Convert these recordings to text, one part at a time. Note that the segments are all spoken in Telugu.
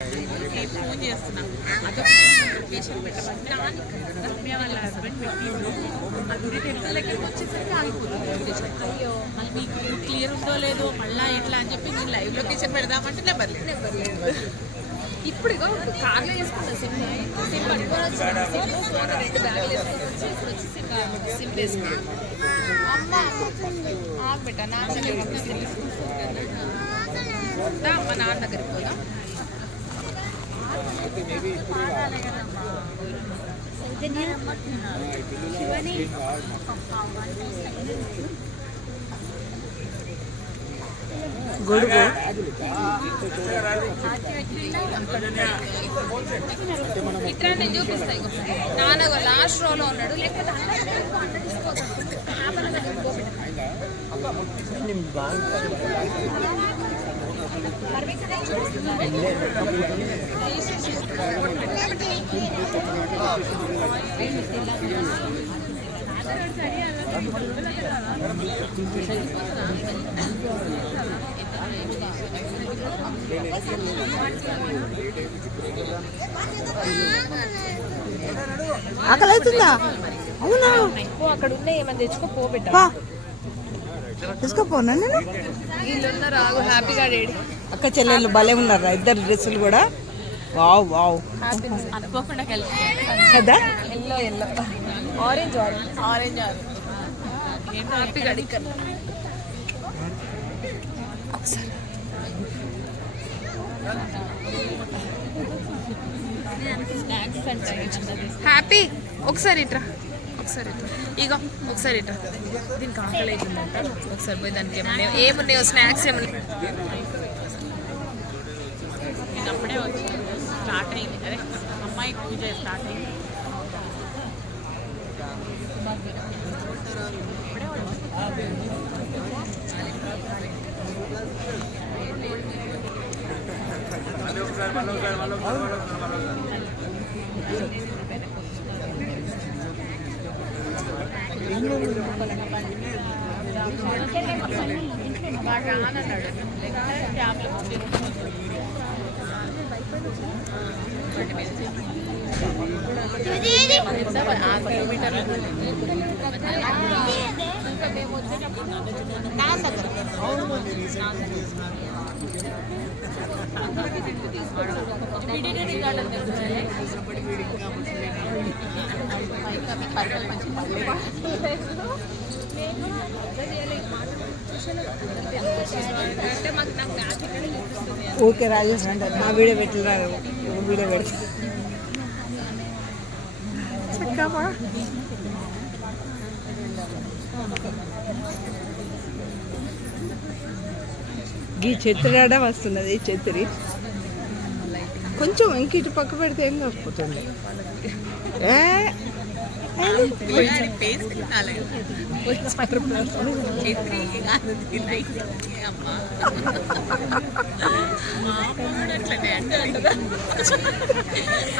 ఫోన్ చేస్తున్నా అదొక లొకేషన్ పెట్టమంటే రమ్య వాళ్ళ హస్బెండ్ పెట్టిండు అది టెంపుల్ దగ్గరికి వచ్చేసరికి ఆగిపోతుంది. అయ్యో మళ్ళీ మీకు క్లియర్ ఉందో లేదో మళ్ళీ ఎట్లా అని చెప్పి నేను లైవ్ లొకేషన్ పెడదామంటే నెంబర్ లేదు. ఇప్పుడు కార్లో వేసుకున్నా సిమ్ పట్టుకొని వచ్చిన సిమ్ ఫోన్ 2 బ్యాగులు వేసుకొని వచ్చి ఇప్పుడు వచ్చి సిమ్ వేసుకున్నాను. అమ్మ ఆగబెట్టా మా నాన్న దగ్గరికి పోదా గొడుగు ఇట్లా నేను చూపిస్తాయి. నాన్న లాస్ట్ రోలో ఉన్నాడు లేకపోతే ఆకలి అవుతుందా? అవునా, అక్కడ ఉన్నాయి ఏమని తెచ్చుకోపోబెట్టా తీసుకోపోనా నేను. వీళ్ళు ఉన్నారు హ్యాపీగా డేడి అక్క చెల్లెళ్ళు భలే ఉన్నారా ఇద్దరు డ్రెస్సులు కూడా. వావ్ వావ్ అనుకోకుండా కలిసి కదా. ఎల్లో ఆరెంజ్ హ్యాపీగా హ్యాపీ ఒకసారి ఇట్రా ఇగో ఒకసారి ఇట్రా. దీనికి ఆకలి అవుతుందంట. ఒకసారి పోయి దానికి ఏమున్నాయో స్నాక్స్ ఏమన్నా. నేను అప్పుడే వచ్చి స్టార్ట్ అయింది. అదే అమ్మాయి పూజ స్టార్ట్ అయింది. ఓకే రాజేష్ అంటే నా వీడియో పెట్టినారు. వీడియో పెడతా ఈ చెత్తిరాడ వస్తున్నది. ఈ చెత్తిరి కొంచెం ఇంక ఇటు పక్క పెడితే ఏం కాకపోతుంది.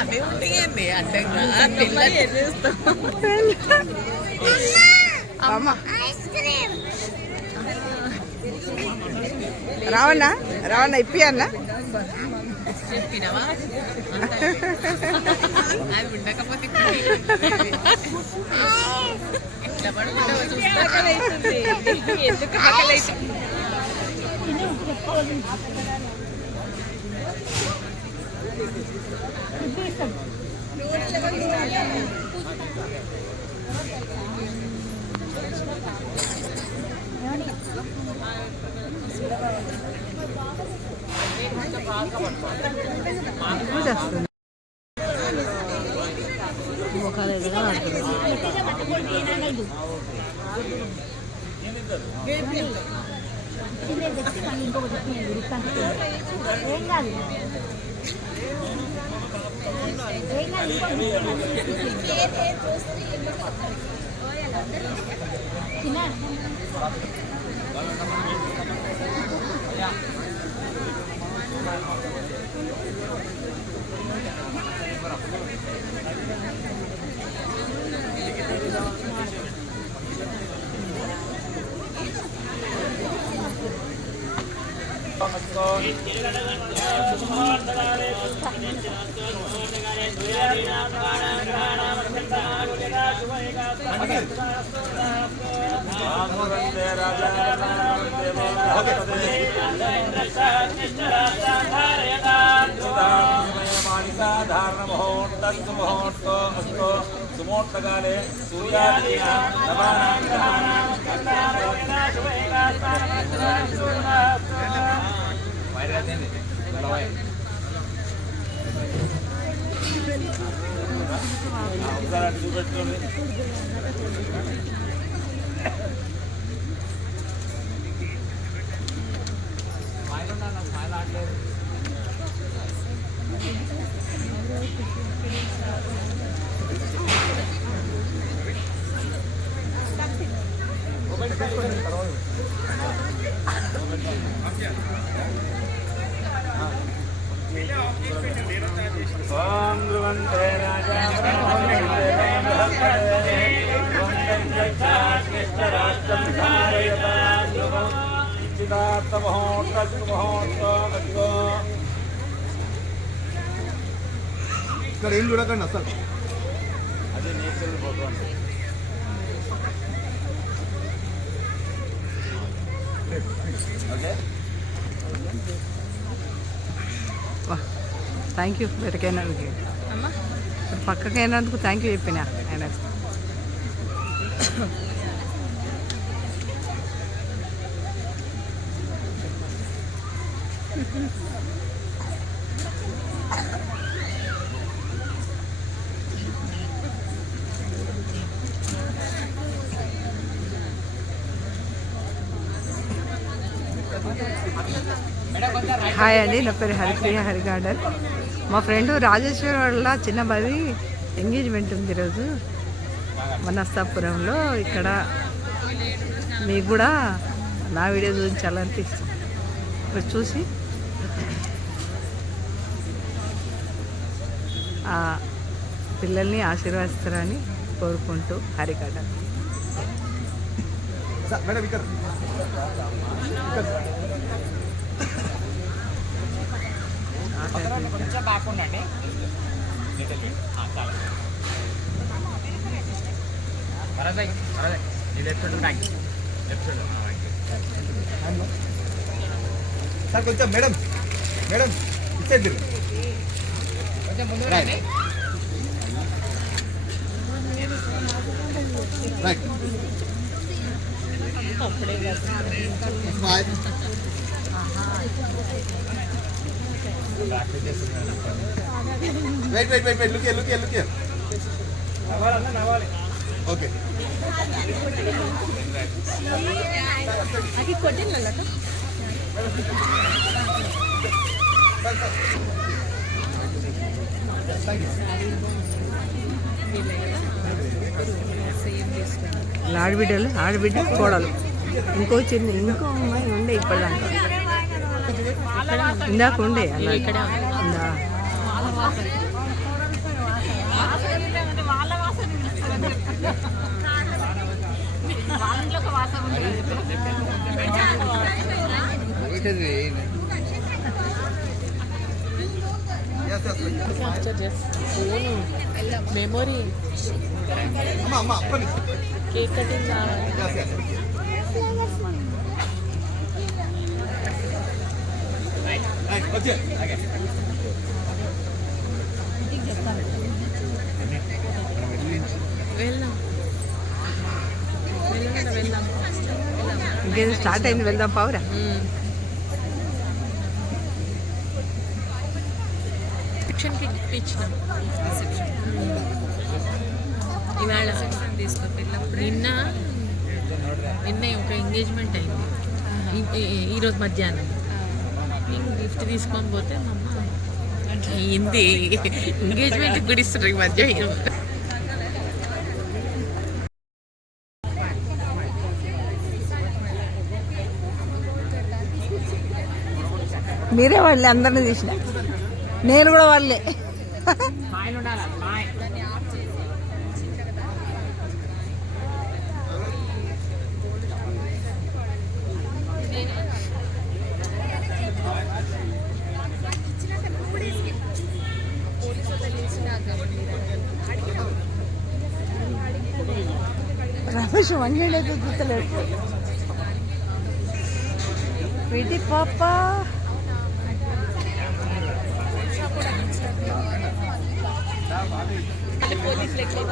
అదే ఉంటుంది అడ్డంగా రావన్నా ఇప్పి అన్న చెప్పినవా అది ఉండకపోతే ఎట్లా పడుకుంటావో చూస్తే ఎందుకు ఆకలైతుంది. Namaskar. సుమోత్తకాలే సూర్యాదీనా నవానాం గ్రహాణాం కర్ణామోదనా ఒకసారి చూపెట్టుకోండి. ఓం ధ్రువంతే రాజా ఇక్కడ ఏం చూడకండి అసలు. అదే నేచర్ ఫోటో అంటే ఓకే. థ్యాంక్ యూ వెనకైనందుకు, అమ్మా పక్కకైనందుకు థ్యాంక్ యూ చెప్పిన ఆయన. హాయ్ అండి, నా పేరు హరిప్రియ హరిగార్డెన్. మా ఫ్రెండ్ రాజేశ్వరి వాళ్ళ చిన్న బావి ఎంగేజ్మెంట్ ఉంది ఈరోజు మనస్తాపురంలో. ఇక్కడ మీకు కూడా నా వీడియో చూపించాలనిపిస్తుంది. ఇక్కడ చూసి ఆ పిల్లల్ని ఆశీర్వదిస్తారని కోరుకుంటూ హరిగార్డెన్. మేడం ఇక్కడ కొంచెం బాగుండండి. సార్ కొంచెం మేడం మేడం ఇచ్చేది కొంచెం ముందు రండి. Right. Wait wait wait wait look here look here look here. Okay. ఆడబిడ్డలు, ఆడబిడ్డ కోడలు, ఇంకో అమ్మాయి ఉండే ఇప్పటిదాకా. ఇందాక ఉండే అలా ఇందా. మెమొరీ అమ్మా అమ్మా అప్పని కేక్ కటింగ్ వచ్చే వెళ్దాం వెళ్దాం. ఇంకేదో స్టార్ట్ అయింది, వెళ్దాం పావురా. రిసెప్షన్కి గిఫ్ట్ ఇచ్చినాం. ఇవాళ నిన్న ఒక ఎంగేజ్మెంట్ అయింది, ఈరోజు మధ్యాహ్నం. గిఫ్ట్ తీసుకొని పోతే మా అమ్మ ఏంది ఎంగేజ్మెంట్ కూడా ఇస్తారు ఈ మధ్య. మీరే వాళ్ళే, అందరిని తీసిన నేను కూడా వాళ్ళే. ఆకాశం వంగిడైతే చూస్తలేడు. వీటి పాప పోలీసులు ఎట్లా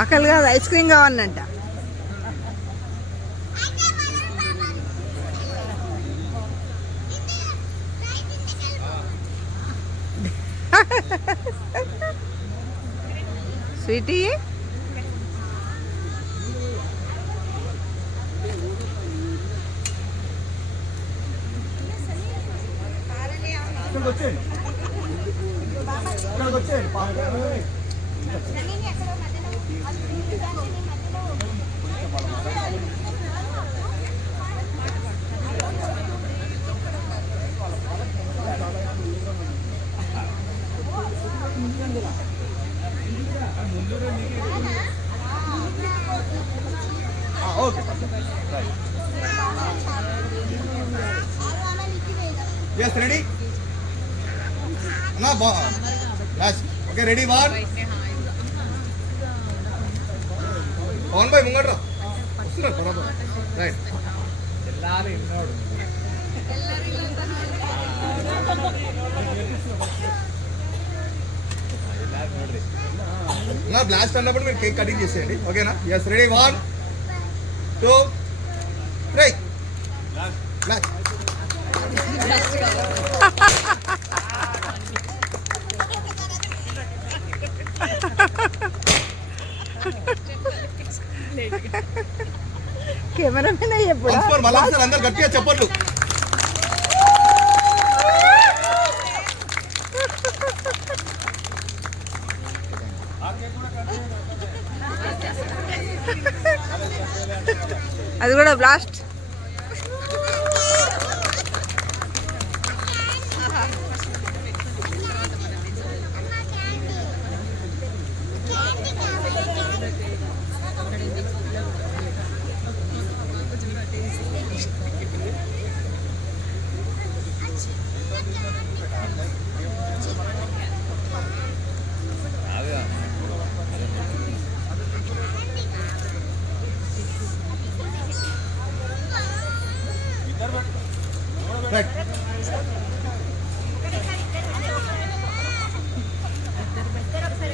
ఆకలి కాదు, ఐస్ క్రీమ్ కావాలంట. స్వీటీ ఇక్కడికి వచ్చేయండి, ఇక్కడికి వచ్చేయండి. Okay yes ready na last okay ready one on by mungadra వస్తున్నారు బరాబర్ రైట్ ಎಲ್ಲಾರು ಇನ್ನೋಡು నా బ్లాస్ట్ అన్నప్పుడు మీరు కేక్ కటింగ్ చేసేయండి ఓకేనా yes ready 1 2 3 బ్లాస్ట్ కెమెరామెన్ అయ్యప్పుడు మళ్ళీ ఒకసారి అందరు గట్టిగా చెప్పట్లు. అది కూడా బ్లాస్ట్. రైట్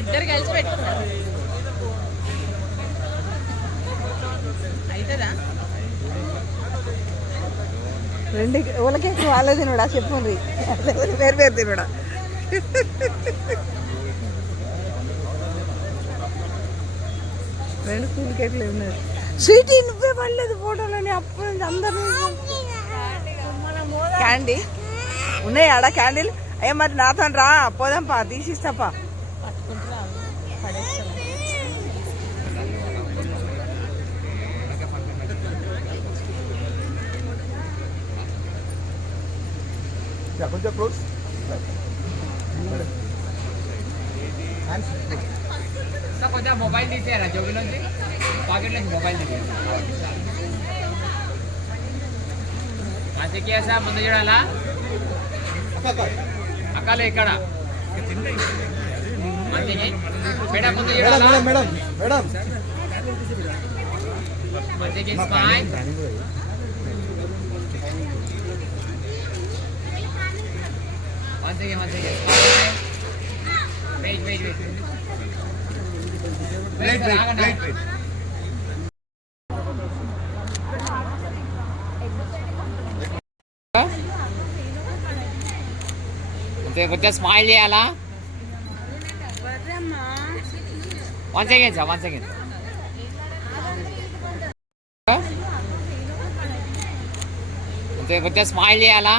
ఇద్దరు కలిసి పెట్టుకున్నారు అవుతుందా రెండు వాళ్ళకి వాళ్ళే తినడా చెప్పుండ్రి, వేరు వేరు తినడా. రెండు కూల్ కేట్లు ఉన్నారు. స్వీటీ నువ్వే పడలేదు ఫోటోలని అప్పుడు నుంచి అందరినీ. క్యాండీ ఉన్నాయి ఆడ క్యాండిల్. అయ్యా మరి నాతో రా పోదాంపా తీసిస్తాపా. పట్టుకుంటారా పడేస్తాను కొంచెం క్లోజ్ సో కొంచెం మొబైల్ తీసేయారా జోబీ నుంచి పాకెట్ నుంచి మొబైల్ తీసేయాలి మంచిగా సార్ ముందు చూడాలా అక్కలే ఇక్కడ మంచిగా మేడం ముందు చూడాలా మేడం మేడం మంచిగా స్మైల్ మంచిగా wait wait wait wait wait wait wait కొంచెం స్మైల్ చేయాలా వన్ సెకండ్ సార్ 1 సెకండ్ కొంచెం స్మైల్ చేయాలా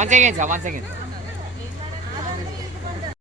1 సెకండ్ సార్ 1 సెకండ్